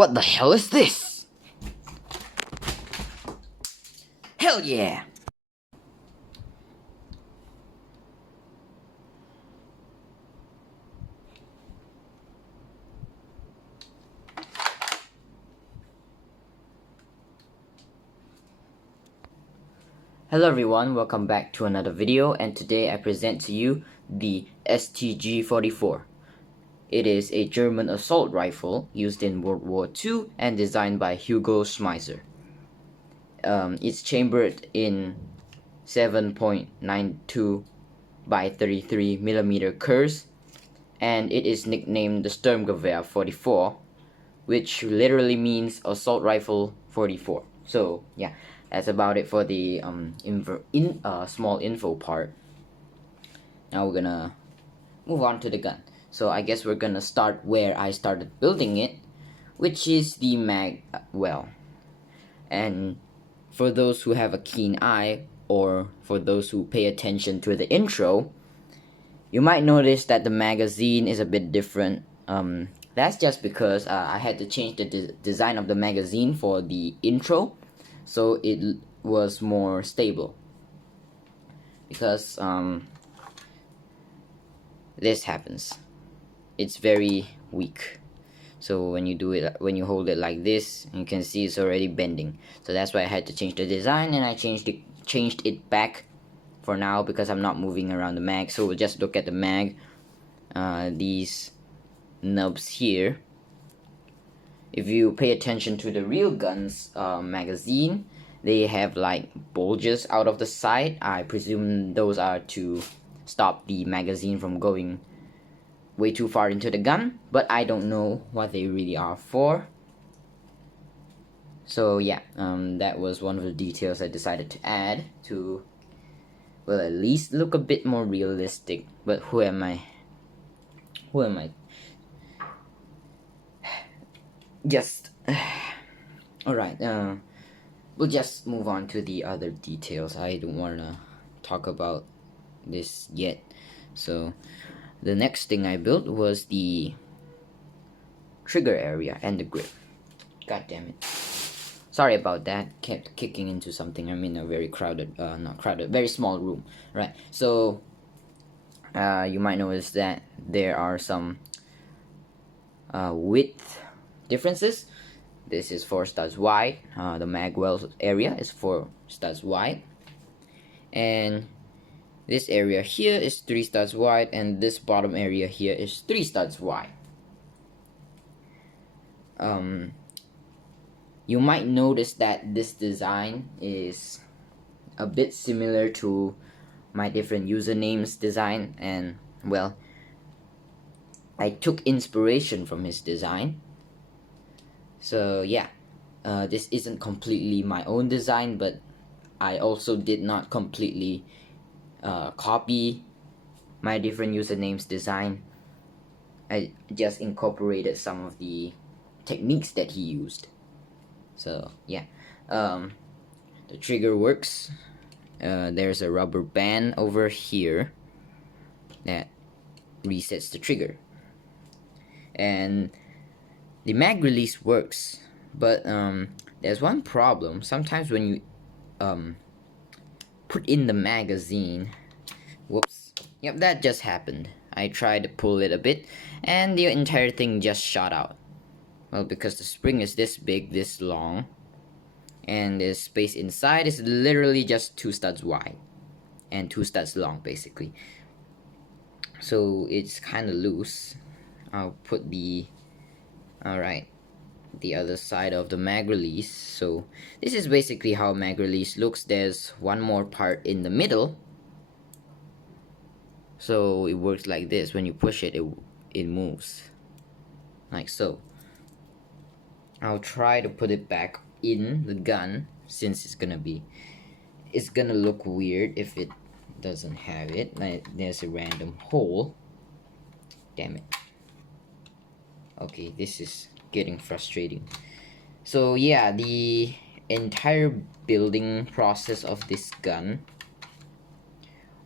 What the hell is this? Hell yeah! Hello everyone, welcome back to another video, and today I present to you the StG44. It is a German assault rifle used in World War II and designed by Hugo Schmeisser. It's chambered in 7.92 by 33mm Kurz, and it is nicknamed the Sturmgewehr 44, which literally means assault rifle 44. So yeah, that's about it for the small info part. Now we're gonna move on to the gun. So I guess we're gonna start where I started building it, which is the mag well. And for those who have a keen eye, or for those who pay attention to the intro, you might notice that the magazine is a bit different. That's just because I had to change the design of the magazine for the intro, so it was more stable. Because this happens. It's very weak. So when you hold it like this, you can see it's already bending. So that's why I had to change the design, and I changed it back for now because I'm not moving around the mag. So we'll just look at the mag. These nubs here. If you pay attention to the real gun's magazine, they have like bulges out of the side. I presume those are to stop the magazine from going way too far into the gun, but I don't know what they really are for. So yeah, that was one of the details I decided to add to, well, at least look a bit more realistic. But who am I? Just alright, we'll just move on to the other details. I don't wanna talk about this yet. So the next thing I built was the trigger area and the grip. God damn it. Sorry about that. Kept kicking into something. I'm in a very crowded, not crowded, very small room. Right. So you might notice that there are some width differences. This is 4 studs wide. The mag well area is 4 studs wide, and this area here is 3 studs wide, and this bottom area here is 3 studs wide. You might notice that this design is a bit similar to my different usernames design, and well, I took inspiration from his design. So yeah, this isn't completely my own design, but I also did not completely copy my different usernames design. I just incorporated some of the techniques that he used. So yeah, the trigger works. There's a rubber band over here that resets the trigger, and the mag release works, but there's one problem. Sometimes when you put in the magazine, whoops, yep, that just happened. I tried to pull it a bit, and the entire thing just shot out. Well, because the spring is this big, this long, and the space inside is literally just 2 studs wide and 2 studs long, basically. So it's kind of loose. I'll put the other side of the mag release. So this is basically how mag release looks. There's one more part in the middle, so it works like this. When you push it, it moves like so. I'll try to put it back in the gun, since it's gonna look weird if it doesn't have it. Like, there's a random hole. Damn it. Okay, this is getting frustrating. So yeah, the entire building process of this gun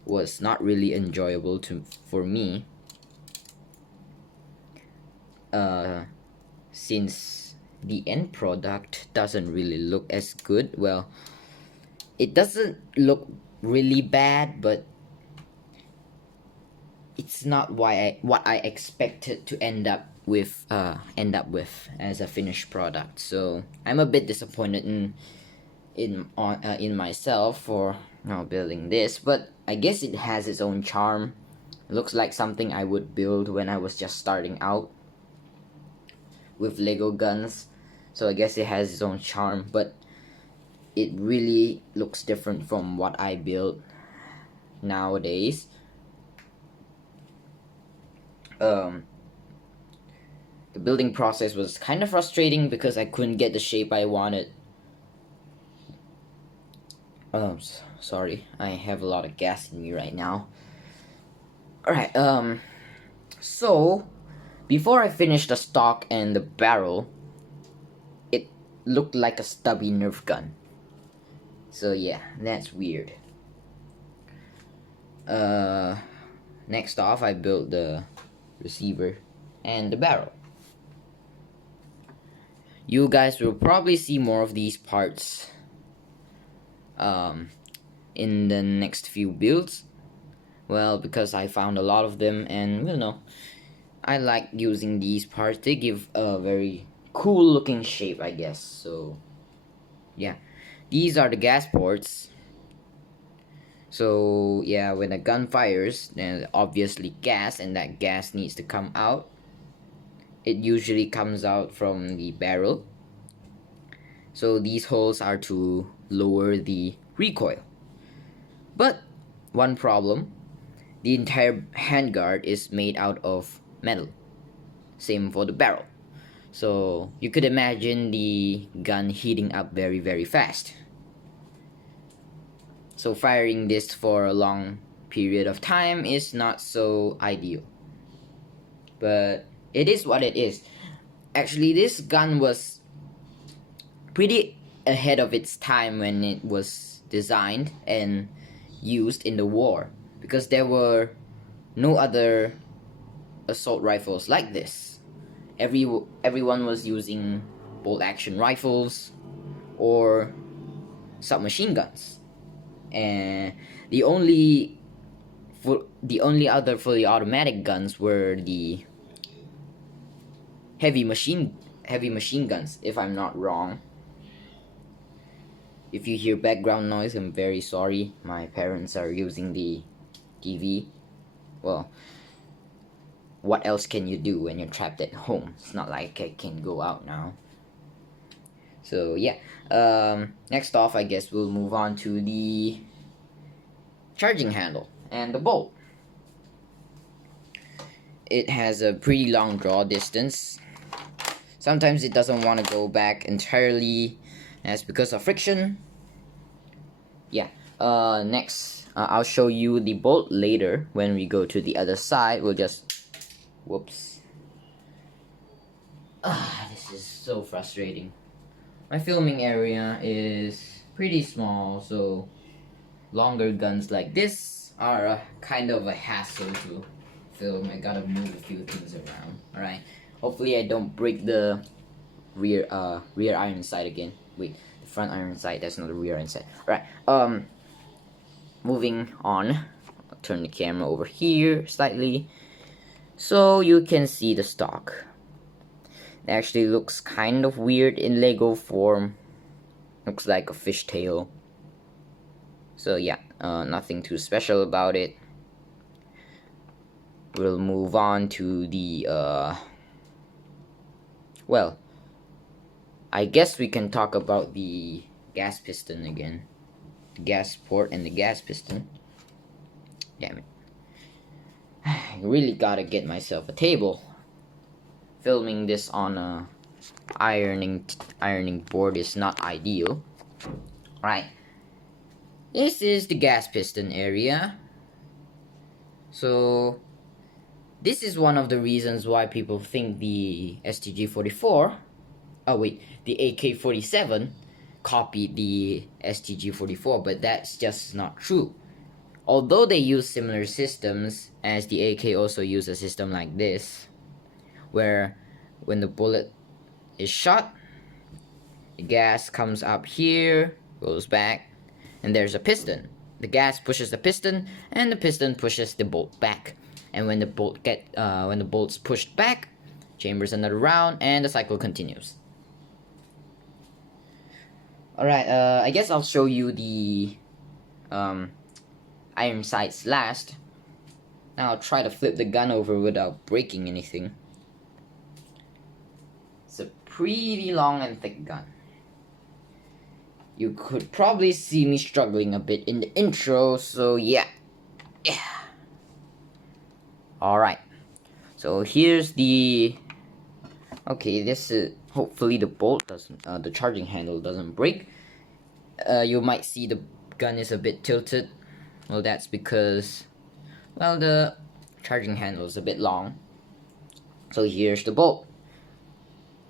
was not really enjoyable for me, since the end product doesn't really look as good. Well, it doesn't look really bad, but it's not what I expected to end up with as a finished product. So I'm a bit disappointed in myself for building this, but I guess it has its own charm. It looks like something I would build when I was just starting out with Lego guns. So I guess it has its own charm, but it really looks different from what I build nowadays. The building process was kind of frustrating because I couldn't get the shape I wanted. Sorry, I have a lot of gas in me right now. Alright, so before I finished the stock and the barrel, it looked like a stubby Nerf gun. So yeah, that's weird. Next off, I built the receiver and the barrel. You guys will probably see more of these parts in the next few builds. Well, because I found a lot of them, and I like using these parts. They give a very cool looking shape, I guess. So yeah, these are the gas ports. So yeah, when a gun fires, then obviously gas, and that gas needs to come out. It usually comes out from the barrel. So these holes are to lower the recoil. But one problem, the entire handguard is made out of metal. Same for the barrel. So you could imagine the gun heating up very, very fast. So firing this for a long period of time is not so ideal. But it is what it is. Actually, this gun was pretty ahead of its time when it was designed and used in the war, because there were no other assault rifles like this. Everyone was using bolt action rifles or submachine guns, and the only other fully automatic guns were the heavy machine guns, if I'm not wrong. If you hear background noise, I'm very sorry. My parents are using the TV. Well, what else can you do when you're trapped at home? It's not like I can go out now. So yeah, next off, I guess we'll move on to the charging handle and the bolt. It has a pretty long draw distance. Sometimes it doesn't want to go back entirely. That's because of friction. Yeah. Next, I'll show you the bolt later when we go to the other side. We'll just... Whoops. This is so frustrating. My filming area is pretty small, so longer guns like this are kind of a hassle to film. I gotta move a few things around. Alright. Hopefully I don't break the rear iron sight again. Wait, the front iron sight, that's not the rear iron sight. Alright, moving on. I'll turn the camera over here slightly so you can see the stock. It actually looks kind of weird in Lego form. Looks like a fishtail. So yeah, nothing too special about it. We'll move on to the well, I guess we can talk about the gas piston again. The gas port and the gas piston. Damn it. I really gotta get myself a table. Filming this on a ironing board is not ideal. Right. This is the gas piston area. So this is one of the reasons why people think the StG44, the AK-47 copied the StG44, but that's just not true. Although they use similar systems, as the AK also uses a system like this, where when the bullet is shot, The gas comes up here, goes back, and there's a piston. The gas pushes the piston, and the piston pushes the bolt back. And when the bolt's pushed back, chambers another round, and the cycle continues. Alright, I guess I'll show you the iron sights last. Now I'll try to flip the gun over without breaking anything. It's a pretty long and thick gun. You could probably see me struggling a bit in the intro, so yeah. Alright, so here's the... Okay, this is... Hopefully the bolt doesn't... the charging handle doesn't break. You might see the gun is a bit tilted. Well, that's because... Well, the charging handle is a bit long. So here's the bolt.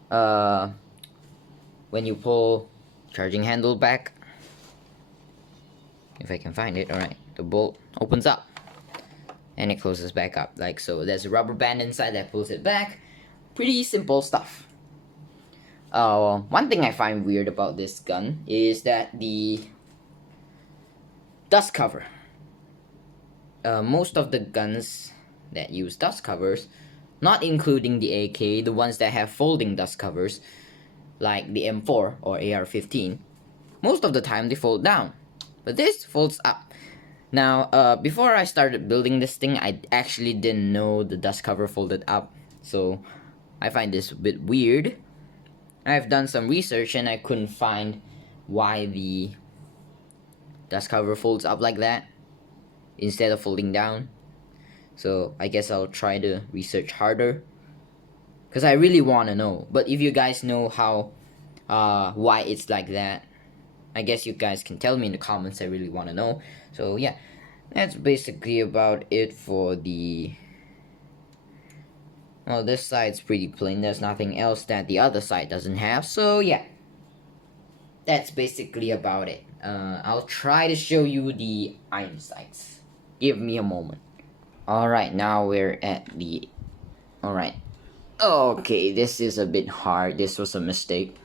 When you pull charging handle back, if I can find it, alright, the bolt opens up and it closes back up like so. There's a rubber band inside that pulls it back. Pretty simple stuff. One thing I find weird about this gun is that the dust cover. Most of the guns that use dust covers, not including the AK, the ones that have folding dust covers, like the M4 or AR-15, most of the time they fold down, but this folds up. Now, before I started building this thing, I actually didn't know the dust cover folded up, so I find this a bit weird. I've done some research and I couldn't find why the dust cover folds up like that instead of folding down. So I guess I'll try to research harder, because I really want to know. But if you guys know how why it's like that, I guess you guys can tell me in the comments. I really want to know. So yeah, that's basically about it for the... Well, this side's pretty plain. There's nothing else that the other side doesn't have. So yeah, that's basically about it. I'll try to show you the iron sights. Give me a moment. Alright, now we're at the... Alright. Okay, this is a bit hard. This was a mistake.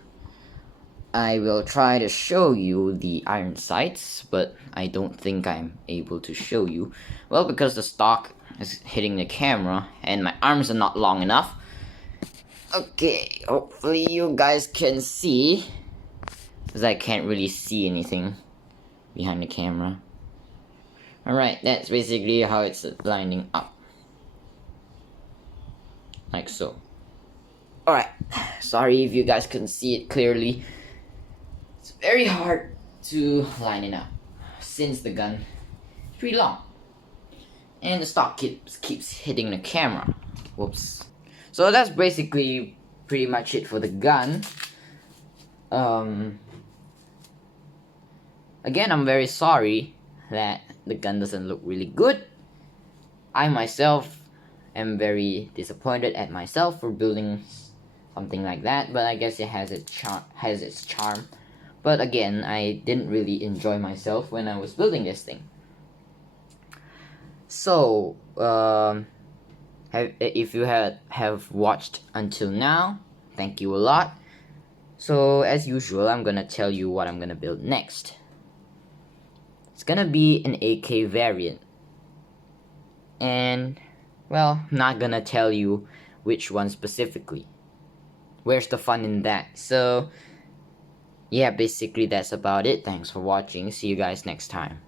I will try to show you the iron sights, but I don't think I'm able to show you. Well, because the stock is hitting the camera and my arms are not long enough. Okay, hopefully you guys can see, because I can't really see anything behind the camera. Alright, that's basically how it's lining up. Like so. Alright, sorry if you guys couldn't see it clearly. It's very hard to line it up, since the gun is pretty long. And the stock keeps hitting the camera. Whoops. So that's basically pretty much it for the gun. Again, I'm very sorry that the gun doesn't look really good. I myself am very disappointed at myself for building something like that, but I guess it has its charm. But again, I didn't really enjoy myself when I was building this thing. So, if you have watched until now, thank you a lot. So, as usual, I'm gonna tell you what I'm gonna build next. It's gonna be an AK variant. And, well, not gonna tell you which one specifically. Where's the fun in that? So, yeah, basically that's about it. Thanks for watching. See you guys next time.